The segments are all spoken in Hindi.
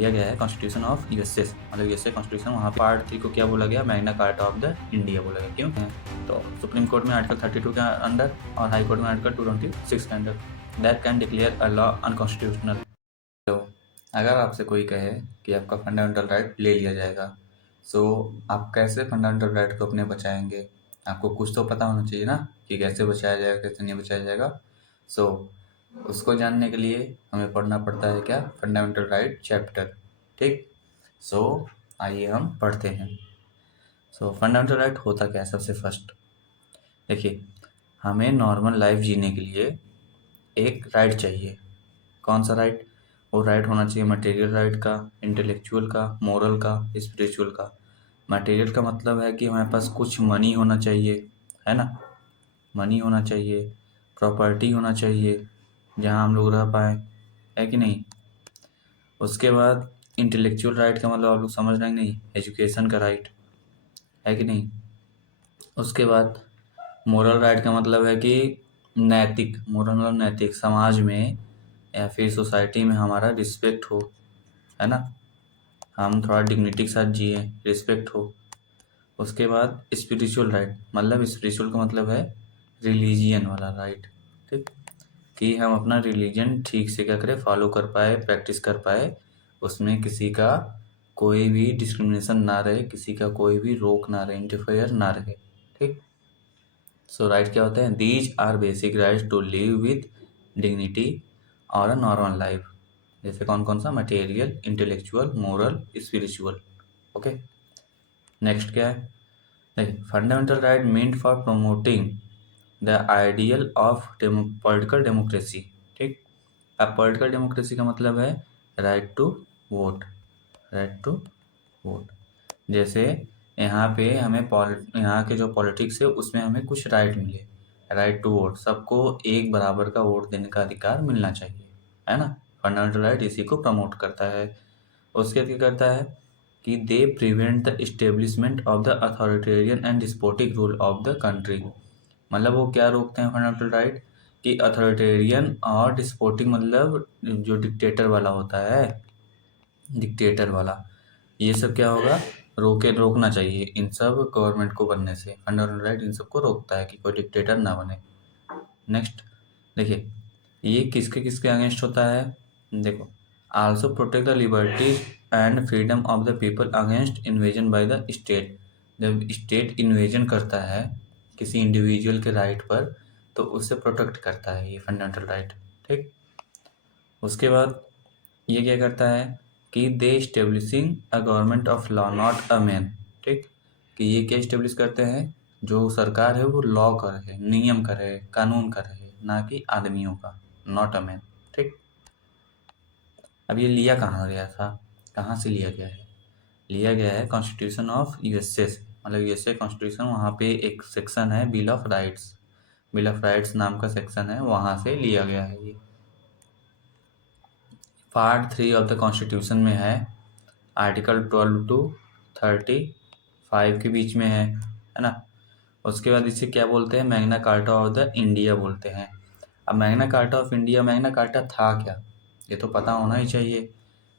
दिया गया है कॉन्स्टिट्यूशन ऑफ यूएसए, मतलब यूएसए कॉन्स्टिट्यूशन, वहाँ पार्ट 3 को क्या बोला गया, Magna carta of the India बोला गया। क्यों? तो सुप्रीम कोर्ट में आर्टिकल 32 के अंडर और हाई कोर्ट में आर्टिकल 226 के under that can declare a law unconstitutional. तो अगर आपसे कोई कहे कि आपका फंडामेंटल राइट ले लिया जाएगा, सो आप कैसे फंडामेंटल राइट को अपने बचाएंगे? आपको कुछ तो पता होना चाहिए ना कि कैसे बचाया जाएगा, कैसे नहीं बचाया जाएगा। सो उसको जानने के लिए हमें पढ़ना पड़ता है क्या, फंडामेंटल राइट चैप्टर। ठीक, सो आइए हम पढ़ते हैं। सो फंडामेंटल राइट होता क्या है? सबसे फर्स्ट देखिए, हमें नॉर्मल लाइफ जीने के लिए एक राइट चाहिए। कौन सा राइट? वो राइट होना चाहिए मटेरियल राइट का, इंटेलेक्चुअल का, मोरल का, स्पिरिचुअल का। मटेरियल का मतलब है कि हमारे पास कुछ मनी होना चाहिए, है ना, मनी होना चाहिए, प्रॉपर्टी होना चाहिए जहाँ हम लोग रह पाएँ, है कि नहीं। उसके बाद इंटेलेक्चुअल राइट का मतलब आप लोग समझ रहे हैं नहीं, एजुकेशन का राइट, है कि नहीं। उसके बाद मोरल राइट का मतलब है कि नैतिक, मोरल मतलब नैतिक, समाज में या फिर सोसाइटी में हमारा रिस्पेक्ट हो, है ना, हम थोड़ा डिग्निटी के साथ जिए, रिस्पेक्ट हो। उसके बाद स्पिरिचुअल राइट, मतलब स्पिरिचुअल का मतलब है रिलीजियन वाला राइट। ठीक, कि हम अपना रिलीजन ठीक से क्या करें, फॉलो कर पाए, प्रैक्टिस कर पाए, उसमें किसी का कोई भी डिस्क्रिमिनेशन ना रहे, किसी का कोई भी रोक ना रहे, इंटरफेयर ना रहे। ठीक, सो राइट क्या होते हैं? These are basic rights to live with dignity और अ नॉर्मल लाइफ। जैसे कौन कौन सा? Material, intellectual, moral, spiritual. Okay, next क्या है? Fundamental right mean for promoting the ideal of political democracy. ठीक, अब पॉलिटिकल डेमोक्रेसी का मतलब है right to vote, right to vote. जैसे यहाँ पे हमें यहाँ के जो पॉलिटिक्स है उसमें हमें कुछ राइट मिले, राइट टू वोट, सबको एक बराबर का वोट देने का अधिकार मिलना चाहिए, है ना। फंडामेंटल राइट इसी को प्रमोट करता है। उसके क्या करता है कि they prevent the establishment of the authoritarian and despotic rule of the country. मतलब वो क्या रोकते हैं फंडामेंटल राइट, कि अथॉरिटेरियन और डिस्पोटिक मतलब जो डिक्टेटर वाला होता है, डिक्टेटर वाला, ये सब क्या होगा, रोकना चाहिए इन सब गवर्नमेंट को बनने से। फंडामेंटल राइट इन सबको रोकता है कि कोई डिक्टेटर ना बने। नेक्स्ट देखिए, ये किसके किसके अगेंस्ट होता है? देखो, also protect the liberties and freedom of the people against invasion by the state. जब स्टेट इन्वेजन करता है किसी इंडिविजुअल के राइट पर, तो उससे प्रोटेक्ट करता है ये फंडामेंटल राइट। ठीक, उसके बाद ये क्या करता है कि they establishing a government of law not a man. ठीक, कि ये क्या स्टेब्लिश करते हैं, जो सरकार है वो लॉ का रहे, नियम का रहे, कानून का रहे, ना कि आदमियों का, नॉट अ मैन। ठीक, अब ये लिया कहाँ गया था, कहाँ से लिया गया है? लिया गया है कॉन्स्टिट्यूशन ऑफ यूएसए से, मतलब यूएसए कॉन्स्टिट्यूशन, वहाँ पे एक सेक्शन है bill of rights, bill of rights नाम का सेक्शन है, वहाँ से लिया गया है ये। पार्ट 3 ऑफ द कॉन्स्टिट्यूशन में है, आर्टिकल 12 टू 35 के बीच में है ना। उसके बाद इसे क्या बोलते हैं? Magna carta of the India बोलते हैं। अब Magna carta of India, Magna carta था क्या, ये तो पता होना ही चाहिए।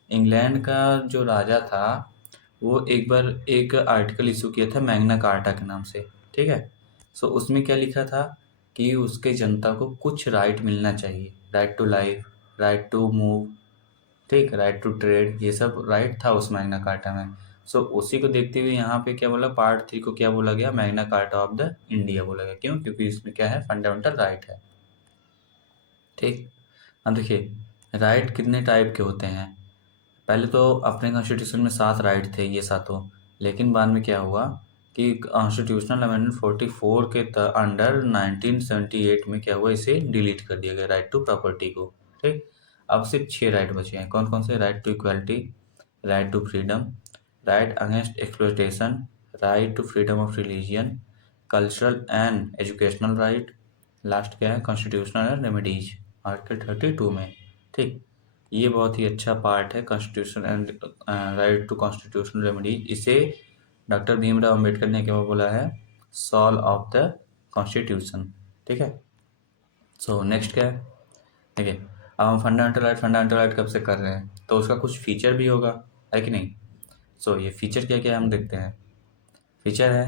इंग्लैंड का जो राजा था वो एक बार एक आर्टिकल इशू किया था मैग्ना कार्टा के नाम से। ठीक है, सो उसमें क्या लिखा था कि उसके जनता को कुछ राइट मिलना चाहिए, right to life, right to move, ठीक, राइट टू ट्रेड, ये सब राइट था उस मैग्ना कार्टा में। सो उसी को देखते हुए यहाँ पे क्या बोला, पार्ट 3 को क्या बोला गया, Magna carta of the India बोला गया। क्यों? क्योंकि इसमें क्या है, फंडामेंटल राइट है। ठीक, अब देखिए राइट कितने टाइप के होते हैं। पहले तो अपने कॉन्स्टिट्यूशन में 7 राइट थे, ये सातों, लेकिन बाद में क्या हुआ कि कॉन्स्टिट्यूशनल अमेंडमेंट 44 के अंडर 1978 में क्या हुआ, इसे डिलीट कर दिया गया, राइट टू प्रॉपर्टी को। ठीक, अब सिर्फ 6 राइट बचे हैं। कौन कौन से? Right to equality, right to freedom, right against exploitation, right to freedom of religion, cultural and educational right, last क्या है, कॉन्स्टिट्यूशनल रेमेडीज, आर्टिकल 32 में। ठीक, ये बहुत ही अच्छा पार्ट है constitution and right to constitutional remedies. इसे डॉक्टर भीमराव अम्बेडकर ने क्या बोला है, सॉल ऑफ द कॉन्स्टिट्यूशन। ठीक है, सो नेक्स्ट क्या है, देखिए अब हम फंडामेंटल राइट कब से कर रहे हैं, तो उसका कुछ फीचर भी होगा, है कि नहीं। सो ये फीचर क्या क्या हम देखते हैं। फीचर है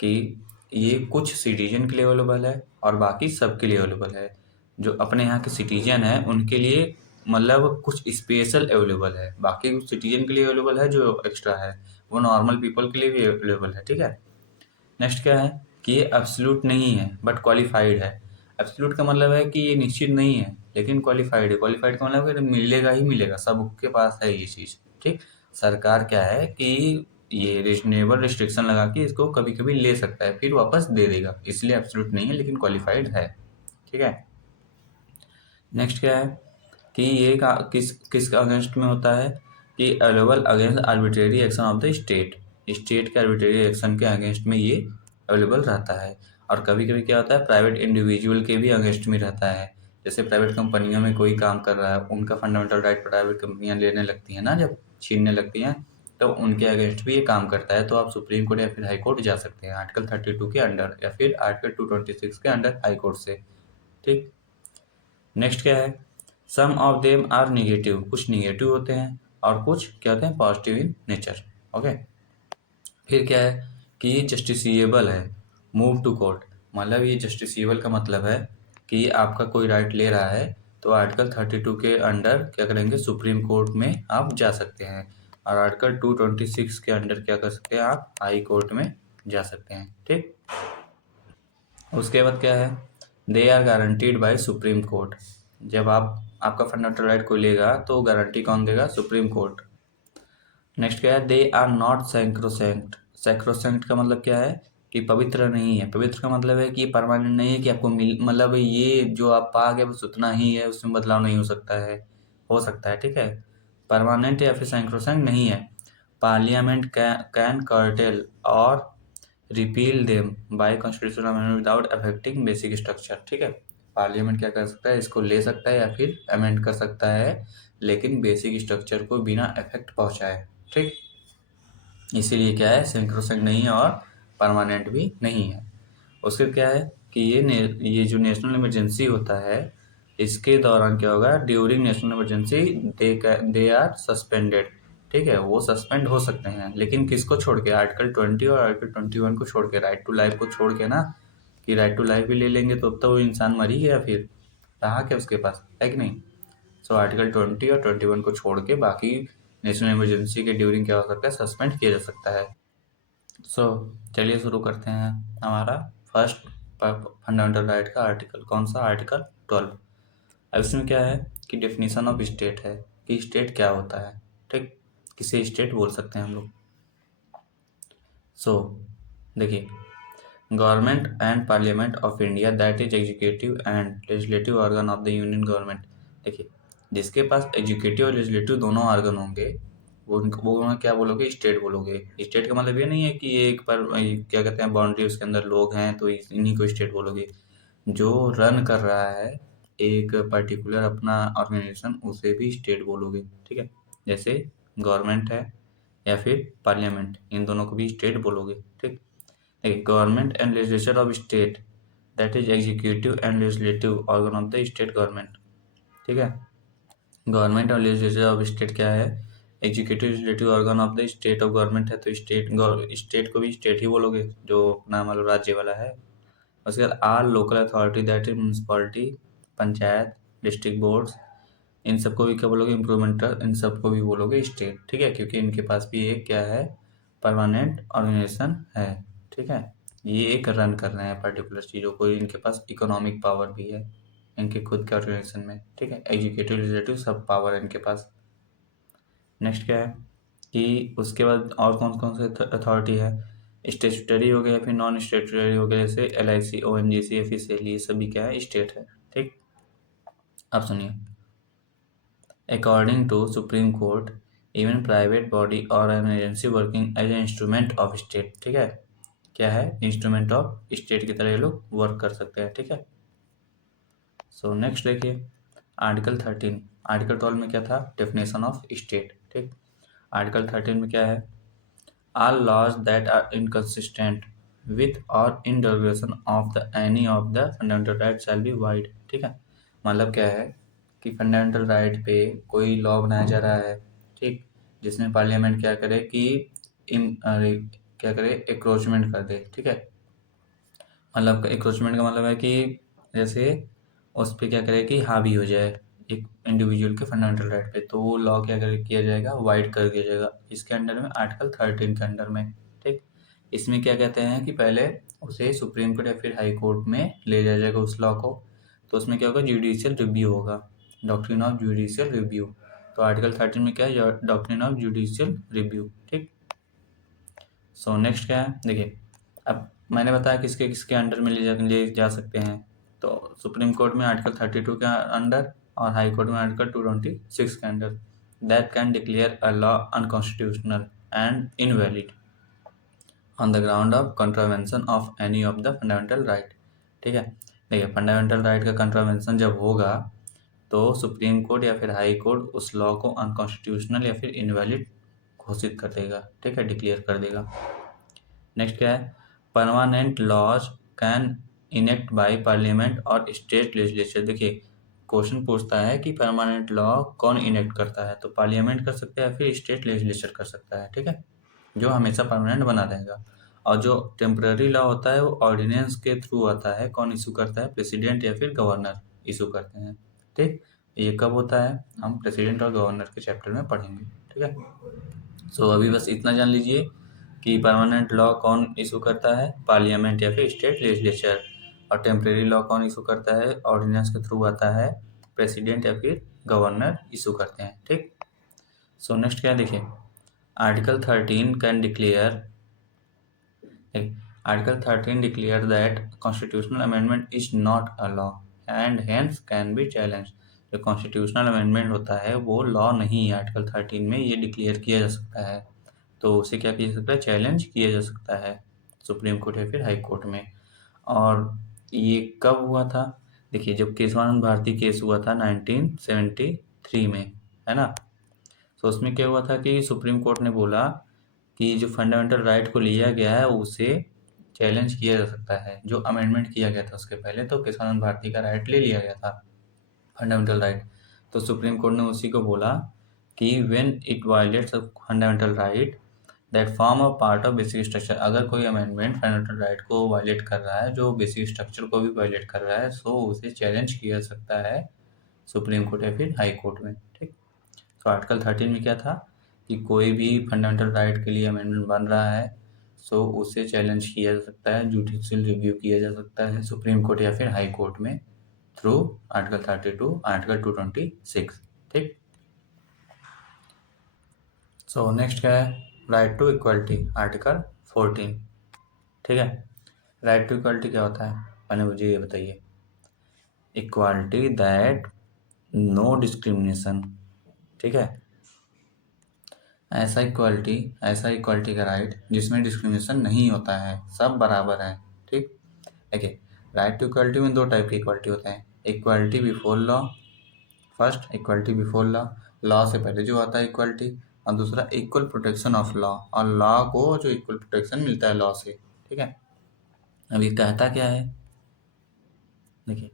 कि ये कुछ सिटीजन के लिए अवेलेबल है और बाकी सबके लिए अवेलेबल है। जो अपने यहाँ के सिटीजन हैं उनके लिए मतलब कुछ स्पेशल अवेलेबल है, बाकी कुछ सिटीजन के लिए अवेलेबल है जो एक्स्ट्रा है, वो नॉर्मल पीपल के लिए भी अवेलेबल है, ठीक है। नेक्स्ट क्या है कि ये एब्सोल्यूट नहीं है बट क्वालिफाइड है। एब्सोल्यूट का मतलब है कि ये निश्चित नहीं है लेकिन क्वालिफाइड है। क्वालिफाइड का मतलब है कि मिलेगा ही मिलेगा, सबके पास है ये चीज़, ठीक। सरकार क्या है कि ये रिजनेबल रिस्ट्रिक्शन लगा के इसको कभी कभी ले सकता है फिर वापस दे देगा, इसलिए एब्सोल्यूट नहीं है लेकिन क्वालिफाइड है, ठीक है। नेक्स्ट क्या है कि ये किस अगेंस्ट में होता है कि available against arbitrary action of the state. State के आर्बिट्रेरी एक्शन के अगेंस्ट में ये अवेलेबल रहता है। और कभी कभी क्या होता है प्राइवेट इंडिविजुअल के भी अगेंस्ट में रहता है। जैसे प्राइवेट कंपनियों में कोई काम कर रहा है, उनका फंडामेंटल राइट प्राइवेट कंपनियां लेने लगती हैं ना, जब छीनने लगती हैं तो उनके अगेंस्ट भी ये काम करता है। तो आप सुप्रीम कोर्ट या फिर हाई कोर्ट जा सकते हैं आर्टिकल 32 के अंडर या फिर आर्टिकल 226 के अंडर हाई कोर्ट से, ठीक। नेक्स्ट क्या है, सम ऑफ देम आर निगेटिव, कुछ निगेटिव होते हैं और कुछ क्या होते हैं पॉजिटिव इन नेचर, ओके। फिर क्या है कि ये जस्टिसिएबल है, मूव टू कोर्ट। मतलब ये जस्टिसिएबल का मतलब है कि आपका कोई राइट ले रहा है तो आर्टिकल 32 के अंडर क्या करेंगे, सुप्रीम कोर्ट में आप जा सकते हैं। और आर्टिकल 226 के अंडर क्या कर सकते हैं, आप हाई कोर्ट में जा सकते हैं, ठीक। उसके बाद क्या है, they are guaranteed by supreme court. जब आप आपका फंडामेंटल राइट कोई लेगा तो गारंटी कौन देगा, सुप्रीम कोर्ट। नेक्स्ट क्या है, they are not sacrosanct. Sacrosanct का मतलब क्या है कि पवित्र नहीं है। पवित्र का मतलब है कि ये परमानेंट नहीं है कि आपको मिल मतलब ये जो आप पा गए बस उतना ही है, उसमें बदलाव नहीं हो सकता है, हो सकता है, ठीक है। परमानेंट या फिर सैक्रोसैंक्ट नहीं है। पार्लियामेंट कैन कर्टेल और repeal them by constitutional amendment without affecting basic structure, ठीक है। पार्लियामेंट क्या कर सकता है, इसको ले सकता है या फिर अमेंड कर सकता है लेकिन बेसिक स्ट्रक्चर को बिना इफेक्ट पहुंचाए, ठीक। इसीलिए क्या है, सैंक्रोसैंक्ट नहीं है और परमानेंट भी नहीं है। उसके क्या है कि ये जो नेशनल इमरजेंसी होता है इसके दौरान क्या होगा, during national emergency they are suspended, ठीक है। वो सस्पेंड हो सकते हैं लेकिन किसको छोड़ के, आर्टिकल 20 और आर्टिकल 21 को छोड़ के, राइट टू लाइफ को छोड़ के ना, कि राइट टू लाइफ भी ले लेंगे तो अब तो वो इंसान मर ही गया, फिर रहा क्या उसके पास, है कि नहीं। सो आर्टिकल 20 और 21 को छोड़ के बाकी नेशनल इमरजेंसी के ड्यूरिंग क्या हो सकता है, सस्पेंड किया जा सकता है। सो चलिए शुरू करते हैं हमारा फर्स्ट फंडामेंटल राइट का आर्टिकल, कौन सा, आर्टिकल 12। अब इसमें क्या है कि डेफिनेशन ऑफ स्टेट है कि स्टेट क्या होता है, ठीक। किसे स्टेट बोल सकते हैं हम लोग। सो देखिए, government and parliament of India that is executive and legislative organ of the union government. देखिए, जिसके पास एग्जीक्यूटिव और लेजिस्लेटिव दोनों ऑर्गन होंगे वो उन्हें क्या बोलोगे, स्टेट बोलोगे। स्टेट का मतलब ये नहीं है कि ये एक पर क्या कहते हैं बाउंड्री उसके अंदर लोग हैं तो इन्हीं को स्टेट बोलोगे। जो रन कर रहा है एक पर्टिकुलर अपना ऑर्गेनाइजेशन उसे भी स्टेट बोलोगे, ठीक है। जैसे गवर्नमेंट है या फिर पार्लियामेंट, इन दोनों को भी स्टेट बोलोगे, ठीक। देखिए, government and legislature of state that is executive and legislative organ of the state government, ठीक है। गवर्नमेंट और लेजिस्लेचर ऑफ स्टेट क्या है, executive legislative organ of the state of government है तो स्टेट को भी स्टेट ही बोलोगे जो अपना मतलब राज्य वाला है। उसके बाद all local authority that is municipality, panchayat, district boards, इन सबको भी क्या बोलोगे, इम्प्रूवमेंटल, इन सबको भी बोलोगे स्टेट, ठीक है। क्योंकि इनके पास भी एक क्या है, परमानेंट ऑर्गेनाइजेशन है, ठीक है। ये एक रन कर रहे हैं पर्टिकुलर चीज़ों को, इनके पास इकोनॉमिक पावर भी है इनके खुद के ऑर्गेनाइजेशन में, ठीक है। एग्जीक्यूटिव लेजिस्लेटिव सब पावर है इनके पास। नेक्स्ट क्या है कि उसके बाद और कौन कौन से अथॉरिटी है, स्टेचुटरी हो गया या फिर नॉन स्टेचुटरी हो गया, जैसे LIC, ONGC, FECL, ये सभी क्या है, स्टेट है, ठीक। अब सुनिए, according to supreme court even private body और an agency working as a instrument of state, ठीक है। क्या है, इंस्ट्रूमेंट ऑफ स्टेट की तरह ये लोग वर्क कर सकते हैं, ठीक है। सो नेक्स्ट देखिए, आर्टिकल 13। आर्टिकल 12 में क्या था, डेफिनेशन ऑफ स्टेट, ठीक। आर्टिकल 13 में क्या है, all laws that are inconsistent with or in derogation of the any of the fundamental rights shall be void, ठीक है। मतलब क्या है कि फंडामेंटल राइट पे कोई लॉ बनाया जा रहा है, ठीक, जिसमें पार्लियामेंट क्या करे कि क्या करे, एक्रोचमेंट कर दे, ठीक है। मतलब एक्रोचमेंट का मतलब है कि जैसे उस पर क्या करे कि हावी हो जाए एक इंडिविजुअल के फंडामेंटल राइट पे, तो वो लॉ क्या करे किया जाएगा, वाइड कर दिया जाएगा इसके अंडर में, आर्टिकल 13 के अंडर में, ठीक। इसमें क्या कहते हैं कि पहले उसे सुप्रीम कोर्ट या फिर हाई कोर्ट में ले जाया जाएगा उस लॉ को, तो उसमें क्या होगा, जुडिशियल रिव्यू होगा, डॉक्ट्रिन ऑफ जुडिशियल रिव्यू। तो आर्टिकल 13 में क्या है, डॉक्ट्रिन ऑफ जुडिशियल रिव्यू, ठीक। सो नेक्स्ट क्या है, देखिए अब मैंने बताया किसके किसके अंडर में ले जा सकते हैं, तो सुप्रीम कोर्ट में आर्टिकल 32 के अंडर और हाई कोर्ट में आर्टिकल 226 के under, that can declare a law unconstitutional and invalid on the ground of contravention of any of the fundamental right, ठीक है। देखिए फंडामेंटल राइट का कंट्रावेंशन जब होगा तो सुप्रीम कोर्ट या फिर हाई कोर्ट उस लॉ को अनकॉन्स्टिट्यूशनल या फिर इनवैलिड घोषित कर देगा, ठीक है, डिक्लेयर कर देगा। नेक्स्ट क्या है, permanent laws can enact by parliament और स्टेट लेजिस्लेचर। देखिए क्वेश्चन पूछता है कि परमानेंट लॉ कौन इनेक्ट करता है, तो पार्लियामेंट कर सकता है या फिर स्टेट लेजिस्लेचर कर सकता है, ठीक है, जो हमेशा परमानेंट बना रहेगा। और जो टेम्पररी लॉ होता है वो ऑर्डिनेंस के थ्रू आता है, कौन इशू करता है, प्रेसिडेंट या फिर गवर्नर इशू करते हैं, ठीक। ये कब होता है, हम प्रेसिडेंट और गवर्नर के चैप्टर में पढ़ेंगे, ठीक है। सो अभी बस इतना जान लीजिए कि परमानेंट लॉ कौन इशू करता है, पार्लियामेंट या फिर स्टेट लेजिस्लेचर, और टेम्परेरी लॉ कौन इशू करता है, ऑर्डिनेंस के थ्रू आता है, प्रेसिडेंट या फिर गवर्नर इशू करते हैं, ठीक। सो नेक्स्ट क्या है, देखिए article 13 can declare article 13 declare that constitutional amendment is not a law and hence can be challenge. जो कॉन्स्टिट्यूशनल अमेंडमेंट होता है वो लॉ नहीं है, आर्टिकल 13 में ये डिक्लेयर किया जा सकता है, तो उसे क्या किया जा सकता है, चैलेंज किया जा सकता है सुप्रीम कोर्ट या फिर हाई कोर्ट में। और ये कब हुआ था, देखिए जब केशवानंद भारती केस हुआ था 1973 में, है ना। तो उसमें क्या हुआ था कि सुप्रीम कोर्ट ने बोला कि जो फंडामेंटल राइट को लिया गया है उसे चैलेंज किया जा सकता है, जो अमेंडमेंट किया गया था उसके पहले तो केशवानंद भारती का राइट ले लिया गया था, फंडामेंटल राइट, तो सुप्रीम कोर्ट ने उसी को बोला कि when it violets fundamental right that form a part of basic structure, अगर कोई अमेंडमेंट फंडामेंटल राइट को वायलेट कर रहा है, जो बेसिक स्ट्रक्चर को भी वायलेट कर रहा है, सो उसे चैलेंज किया जा सकता है सुप्रीम कोर्ट या फिर हाई कोर्ट में, ठीक। तो आर्टिकल 13 में क्या था कि कोई भी फंडामेंटल राइट के लिए अमेंडमेंट बन रहा है, सो उसे चैलेंज किया जा सकता है, जुडिशियल रिव्यू किया जा सकता है सुप्रीम कोर्ट या फिर हाई कोर्ट में थ्रू आर्टिकल 32, आर्टिकल 226, ठीक। सो नेक्स्ट क्या है, राइट टू इक्वलिटी, आर्टिकल 14, ठीक है। राइट टू इक्वलिटी क्या होता है, पहले मुझे ये बताइए। इक्वालिटी दैट नो डिस्क्रिमिनेशन, ठीक है, ऐसा इक्वालिटी का राइट जिसमें डिस्क्रिमिनेशन नहीं होता है, सब बराबर है, ठीक। देखिए राइट टू इक्वालिटी में दो टाइप की इक्वालिटी होते हैं, equality before law, first equality before law, law से पहले जो आता है इक्वालिटी, और दूसरा इक्वल प्रोटेक्शन ऑफ लॉ, और लॉ को जो इक्वल प्रोटेक्शन मिलता है लॉ से, ठीक है। अब ये कहता क्या है, देखिए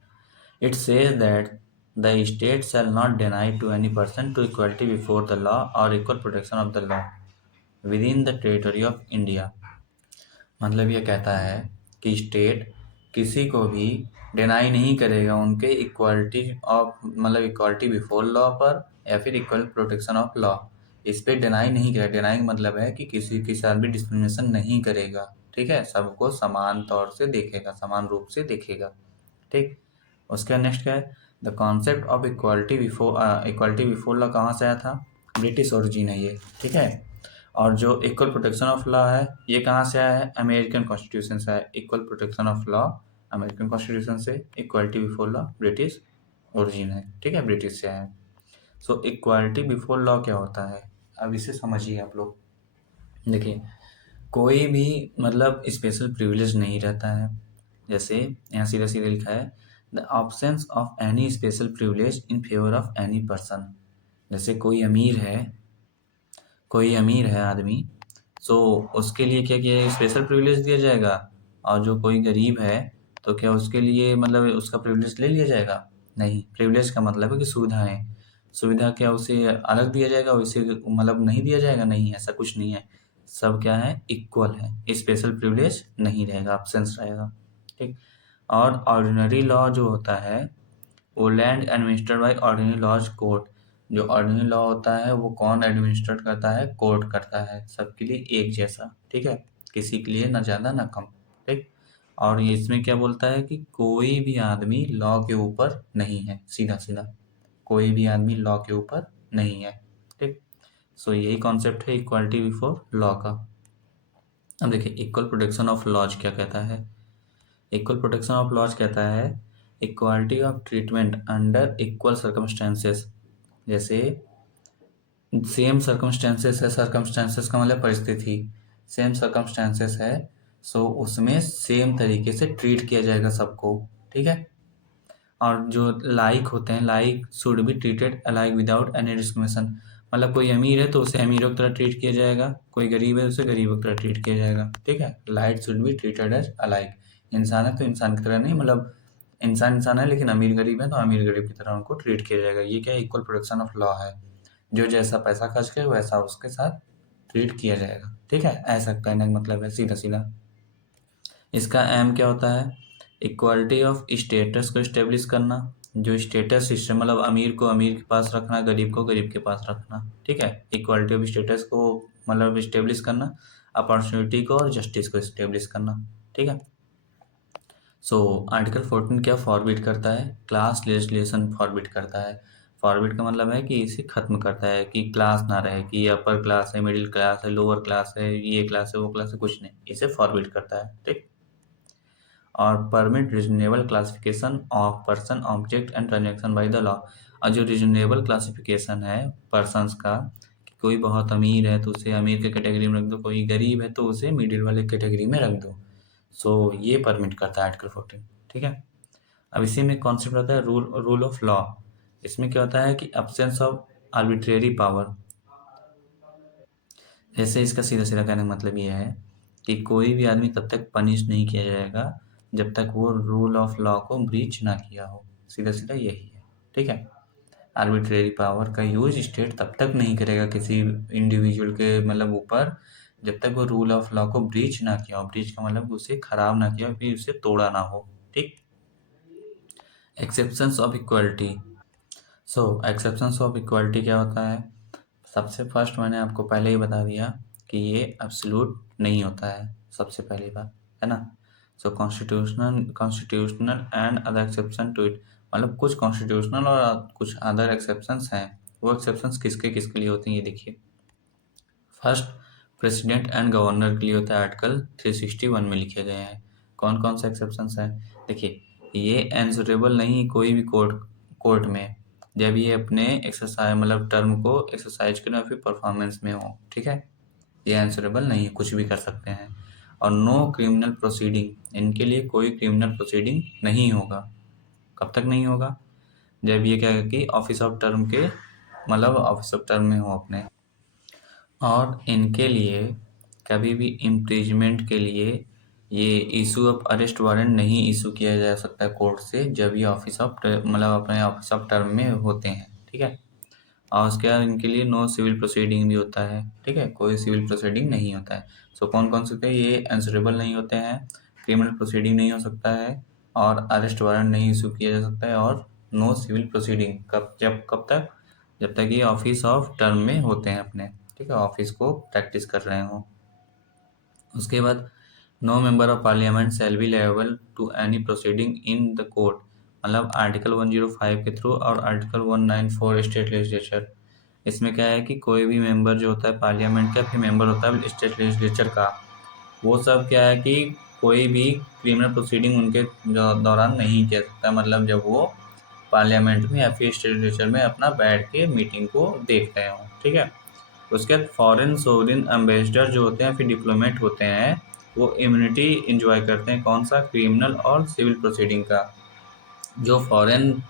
it says that the state shall not deny to any person to equality before the law और equal protection of the law within the territory of India. मतलब ये कहता है कि स्टेट किसी को भी डिनाई नहीं करेगा उनके इक्वालिटी ऑफ, मतलब इक्वालिटी बिफोर लॉ पर या फिर इक्वल प्रोटेक्शन ऑफ लॉ, इस पर डिनाई नहीं करेगा। डिनाई का मतलब है कि किसी के साथ भी डिस्क्रिमिनेशन नहीं करेगा, ठीक है, सबको समान तौर से देखेगा, समान रूप से देखेगा, ठीक। उसके नेक्स्ट क्या है, the concept of equality before law कहाँ से आया था, ब्रिटिश ओरिजिन है ये, ठीक है। और जो इक्वल प्रोटेक्शन ऑफ लॉ है ये कहाँ से आया है, अमेरिकन कॉन्स्टिट्यूशन से आया। Equal protection of law American constitution से, equality before law British origin है, ठीक है, ब्रिटिश से आया है। सो इक्वालिटी बिफोर लॉ क्या होता है, अब इसे समझिए आप लोग। देखिए कोई भी मतलब स्पेशल प्रिविलेज नहीं रहता है, जैसे यहाँ सीधे सीधे लिखा है the absence of any special privilege in favour of any person. जैसे कोई अमीर है आदमी, सो उसके लिए क्या किया स्पेशल प्रिविलेज दिया जाएगा, और जो कोई गरीब है तो क्या उसके लिए मतलब उसका प्रिविलेज ले लिया जाएगा, नहीं, प्रिविलेज का मतलब है कि सुविधाएं, सुविधा क्या उसे अलग दिया जाएगा, उसे मतलब नहीं दिया जाएगा, नहीं, ऐसा कुछ नहीं है। सब क्या है, इक्वल है, स्पेशल प्रिविलेज नहीं रहेगा, ऑप्शंस रहेगा। ठीक। और ऑर्डिनरी लॉ जो होता है वो land administered by ordinary laws court. जो ऑर्डिनरी लॉ होता है वो कौन एडमिनिस्ट्रेट करता है, कोर्ट करता है, सबके लिए एक जैसा। ठीक है, किसी के लिए ना ज़्यादा ना कम। ठीक। और ये इसमें क्या बोलता है कि कोई भी आदमी लॉ के ऊपर नहीं है, सीधा सीधा कोई भी आदमी लॉ के ऊपर नहीं है। ठीक। सो यही कॉन्सेप्ट है इक्वालिटी बिफोर लॉ का। अब देखिए इक्वल प्रोटेक्शन ऑफ लॉज क्या कहता है। इक्वल प्रोटेक्शन ऑफ लॉज कहता है equality of treatment under equal circumstances. जैसे सेम सर्कमस्टेंसेस है, सर्कमस्टेंसेस का मतलब परिस्थिति, सेम सर्कमस्टेंसेस है, सो उसमें सेम तरीके से ट्रीट किया जाएगा सबको। ठीक है। और जो लाइक होते हैं, like should be treated alike without any discrimination. मतलब कोई अमीर है तो उसे अमीरों की तरह ट्रीट किया जाएगा, कोई गरीब है तो उसे गरीबों की तरह ट्रीट किया जाएगा। ठीक है, like should be treated as alike. इंसान है तो इंसान की तरह नहीं, मतलब इंसान इंसान है लेकिन अमीर गरीब है तो अमीर गरीब की तरह उनको ट्रीट किया जाएगा। ये क्या इक्वल प्रोटेक्शन ऑफ लॉ है, जो जैसा पैसा खर्च करे वैसा उसके साथ ट्रीट किया जाएगा। ठीक है, ऐसा कहने का मतलब है सीधा सीधा। इसका एम क्या होता है, इक्वालिटी ऑफ स्टेटस को इस्टेब्लिश करना। जो स्टेटस सिस्टम मतलब अमीर को अमीर के पास रखना, गरीब को गरीब के पास रखना। ठीक है, इक्वालिटी ऑफ स्टेटस को मतलब इस्टेब्लिश करना, अपॉर्चुनिटी को और जस्टिस को इस्टेब्लिश करना। ठीक है। सो आर्टिकल 14 क्या फॉरबिड करता है, क्लास लेजिस्लेशन फॉरबिड करता है। फॉरबिड का मतलब है कि इसे खत्म करता है, कि क्लास ना रहे, कि अपर क्लास है, मिडिल क्लास है, लोअर क्लास है, ये क्लास है, वो क्लास है, कुछ नहीं, इसे फॉरबिड करता है। ठीक। और permit reasonable classification of person object and transaction by the law. और जो रीजनेबल क्लासिफिकेशन है पर्सन्स का, कि कोई बहुत अमीर है तो उसे अमीर के कैटेगरी में रख दो, कोई गरीब है तो उसे मिडिल वाले कैटेगरी में रख दो। सो ये परमिट करता है आर्टिकल 14। ठीक है। अब इसी में कॉन्सेप्ट आता है रूल ऑफ लॉ। इसमें क्या होता है कि एब्सेंस ऑफ आर्बिट्रेरी पावर। जैसे इसका सीधा सीधा कहने का मतलब ये है कि कोई भी आदमी तब तक पनिश नहीं किया जाएगा जब तक वो रूल ऑफ लॉ को ब्रीच ना किया हो। सीधा सीधा यही है। ठीक है, आर्बिट्रेरी पावर का यूज स्टेट तब तक नहीं करेगा किसी इंडिविजुअल के मतलब ऊपर जब तक वो रूल ऑफ लॉ को ब्रीच ना किया हो। ब्रीच का मतलब उसे खराब ना किया हो, फिर उसे तोड़ा ना हो। ठीक। Exceptions of equality. So exceptions of equality क्या होता है, सबसे फर्स्ट मैंने आपको पहले ही बता दिया कि ये एब्सोल्यूट नहीं होता है, सबसे पहली बात है ना। So constitutional and other exception to it, मतलब कुछ कॉन्स्टिट्यूशनल और कुछ अदर एक्सेप्शंस हैं। वो एक्सेप्शंस किसके किसके लिए होती हैं ये देखिए। फर्स्ट, प्रेसिडेंट एंड गवर्नर के लिए होता है, आर्टिकल 361 में लिखे गए हैं। कौन कौन से एक्सेप्शंस हैं, देखिए ये एंसरेबल नहीं कोई भी कोर्ट में जब ये अपने एक्सरसाइज मतलब टर्म को एक्सरसाइज करें और फिर परफॉर्मेंस में हो। ठीक है, ये आंसरेबल नहीं है, कुछ भी कर सकते हैं। और नो क्रिमिनल प्रोसीडिंग, इनके लिए कोई क्रिमिनल प्रोसीडिंग नहीं होगा। कब तक नहीं होगा, जब ये क्या है कि ऑफिस ऑफ टर्म के मतलब ऑफिस ऑफ टर्म में हो अपने। और इनके लिए कभी भी इम्प्रीजमेंट के लिए ये इशू ऑफ अरेस्ट वारंट नहीं इशू किया जा सकता है कोर्ट से, जब ये ऑफिस ऑफ मतलब अपने ऑफिस ऑफ टर्म में होते हैं। ठीक है। और उसके बाद इनके लिए नो सिविल प्रोसीडिंग भी होता है। ठीक है, कोई सिविल प्रोसीडिंग नहीं होता है। सो कौन कौन से होते हैं, ये आंसरेबल नहीं होते हैं, क्रिमिनल प्रोसीडिंग नहीं हो सकता है, और अरेस्ट वारंट नहीं इशू किया जा सकता है, और नो सिविल प्रोसीडिंग कब तक, जब तक ये ऑफिस ऑफ टर्म में होते हैं अपने। ठीक है, ऑफिस को प्रैक्टिस कर रहे हों। उसके बाद no member of parliament shall be liable to any proceeding in the court, मतलब आर्टिकल 105 के थ्रू और आर्टिकल 194 स्टेट लेजिस्लेचर। इसमें क्या है कि कोई भी मेंबर जो होता है पार्लियामेंट का, फिर मेंबर होता है स्टेट लेजिस्लेचर का, वो सब क्या है कि कोई भी क्रिमिनल प्रोसीडिंग उनके दौरान नहीं किया सकता, मतलब जब वो पार्लियामेंट में या फिर स्टेट लेजिस्लेचर में अपना बैठ के मीटिंग को देख रहे हों। ठीक है। उसके बाद फॉरेन सोवरिन एम्बेसडर जो होते हैं फिर डिप्लोमेट होते हैं, वो इम्यूनिटी इंजॉय करते हैं, कौन सा, क्रिमिनल और सिविल प्रोसीडिंग का। जो फॉरेन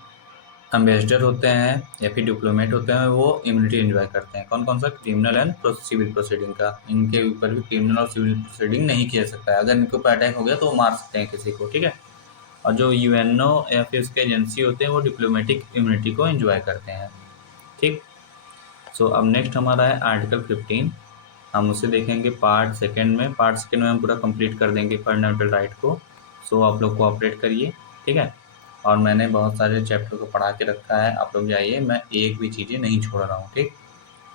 एम्बेसडर होते हैं या फिर डिप्लोमेट होते हैं वो इम्यूनिटी एंजॉय करते हैं, कौन कौन सा, क्रिमिनल एंड सिविल प्रोसीडिंग का। इनके ऊपर भी क्रिमिनल और सिविल प्रोसीडिंग नहीं किया सकता है, अगर इनके ऊपर अटैक हो गया तो वो मार सकते हैं किसी को। ठीक है। और जो यूएनओ या फिर उसके एजेंसी होते हैं वो डिप्लोमेटिक इम्यूनिटी को एंजॉय करते हैं। ठीक। सो अब नेक्स्ट हमारा है आर्टिकल 15। हम उसे देखेंगे पार्ट सेकंड में। पार्ट सेकंड में हम पूरा कंप्लीट कर देंगे फंडामेंटल राइट को। सो आप लोग कोऑपरेट करिए, ठीक है। और मैंने बहुत सारे चैप्टर को पढ़ा के रखा है, आप लोग जाइए, मैं एक भी चीज़ें नहीं छोड़ रहा हूँ, ठीक।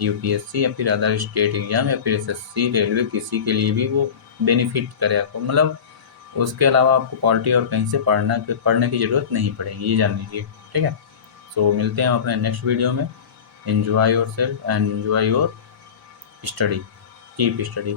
यूपीएससी या फिर अदर स्टेट एग्जाम या फिर एसएससी रेलवे किसी के लिए भी वो बेनिफिट करे आपको, मतलब उसके अलावा आपको पॉलिटी और कहीं से पढ़ने की ज़रूरत नहीं पड़ेगी, ये जान लीजिए, ठीक है। सो मिलते हैं अपने नेक्स्ट वीडियो में। Enjoy your self and enjoy your study, keep study.